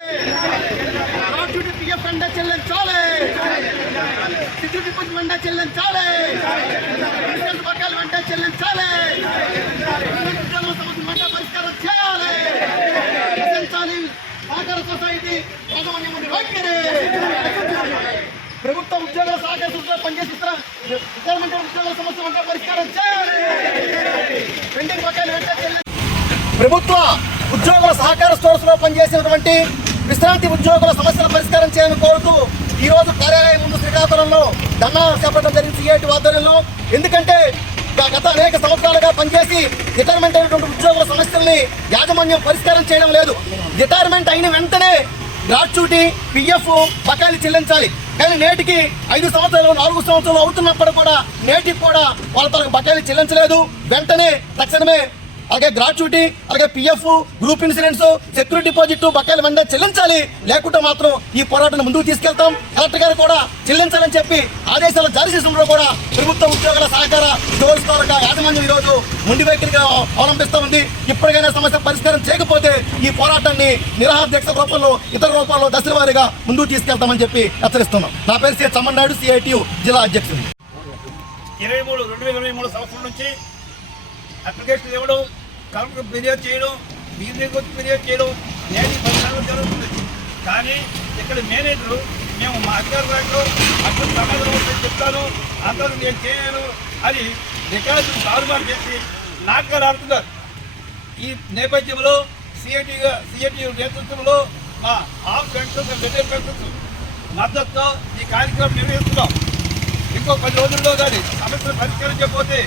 Gratuity PF వెంట చెల్లించాలి, security deposit వెంట చెల్లించాలి, ఇన్సూరెన్స్ బకాయిలు వెంట చెల్లించాలి, ఉద్యోగుల సమస్యలు వెంట పరిష్కారం చేయాలి, రచించాలి సహకార సొసైటీ యాజమాన్యం వైఖరి. ప్రభుత్వ ఉద్యోగుల సహకార సంస్థలో పనిచేస్తున్న రిటైర్మెంట్ ఉద్యోగుల సమస్య వెంట పరిష్కారం చేయాలి, పెండింగ్ బకాయిలు వెంట చెల్లించాలి. ప్రభుత్వ ఉద్యోగుల సహకార స్టోర్స్ లో పనిచేసినటువంటి విశ్రాంతి ఉద్యోగుల సమస్యల పరిష్కారం చేయాలని కోరుతూ ఈ రోజు కార్యాలయం ముందు శ్రీకాకుళంలో ధర్నా చేపట్టడం జరిగింది సిఐటి ఆధ్వర్యంలో. ఎందుకంటే గత అనేక సంవత్సరాలుగా పనిచేసి రిటైర్మెంట్ అయినటువంటి ఉద్యోగుల సమస్యల్ని యాజమాన్యం పరిష్కారం చేయడం లేదు. రిటైర్మెంట్ అయిన వెంటనే గ్రాట్యుటీ పిఎఫ్ బకాయిలు చెల్లించాలి, కానీ నేటికి 5 సంవత్సరాలు 4 సంవత్సరాలు అవుతున్నప్పుడు కూడా నేటికి కూడా వాళ్ళ తనకు బకాయిలు చెల్లించలేదు. వెంటనే తక్షణమే అలాగే గ్రాట్యుటీ, అలాగే PF, group insurance, security deposit బకాయిలు వెంటనే చెల్లించాలి, లేకుంటే మాత్రం ఈ పోరాటాన్ని ముందుకు తీసుకెళ్తాం. కలెక్టర్ గారు కూడా చెల్లించాలని చెప్పి ఆదేశాలు జారీ చేసినప్పుడు కూడా ప్రభుత్వ ఉద్యోగుల సహకార స్టోర్స్ ద్వారా యాజమాన్యం ఈరోజు మొండి వైఖరిగా అవలంబిస్తూ ఉంది. ఇప్పటికైనా సమస్య పరిష్కారం చేయకపోతే ఈ పోరాటాన్ని నిరాహార దీక్ష రూపంలో ఇతర రూపాల్లో దశల వారీగా ముందుకు తీసుకెళ్తామని చెప్పి హెచ్చరిస్తున్నాం. నా పేరు సి చమ్మన్నాయుడు, సిఐటియు జిల్లా అధ్యక్షుడు. 2023 సంవత్సరం నుంచి అప్లికేషన్ ఇవ్వడం, కలెక్టర్ ఫిర్యాదు చేయడం, బీజేపీ వచ్చి ఫిర్యాదు చేయడం నేటి పరిణామం జరుగుతుంది. కానీ ఇక్కడ మేనేజరు మేము మా అధికారులు అక్కడ సమాధానం వస్తే చెప్తాను, అందరూ నేను చేయను అని రికార్డు తారుమారు చేసి నాటకాలు ఆడుతున్నారు. ఈ నేపథ్యంలో సిఐటి నేతృత్వంలో మా ఆల్ పెన్షన్స్ రిటైర్ పెన్షన్స్ మద్దతుతో ఈ కార్యక్రమం నిర్వహిస్తున్నాం. ఇంకో 10 రోజుల్లో కానీ సమస్యలు పరిష్కరించకపోతే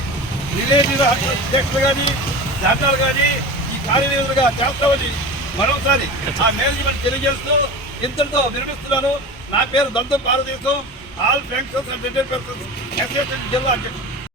రిలేటివ్ అధ్యక్షులు కానీ ధర్నాలు కానీ ఈ కార్యనిర్వహణగా చేస్తామని మరొకసారి ఆ మేనేజ్మెంట్ తెలియజేస్తూ ఇంతటితో విరమిస్తున్నాను. నా పేరు దంతం భారతదేశం, all pensions and retire pensions association జిల్లా అధ్యక్షుడు.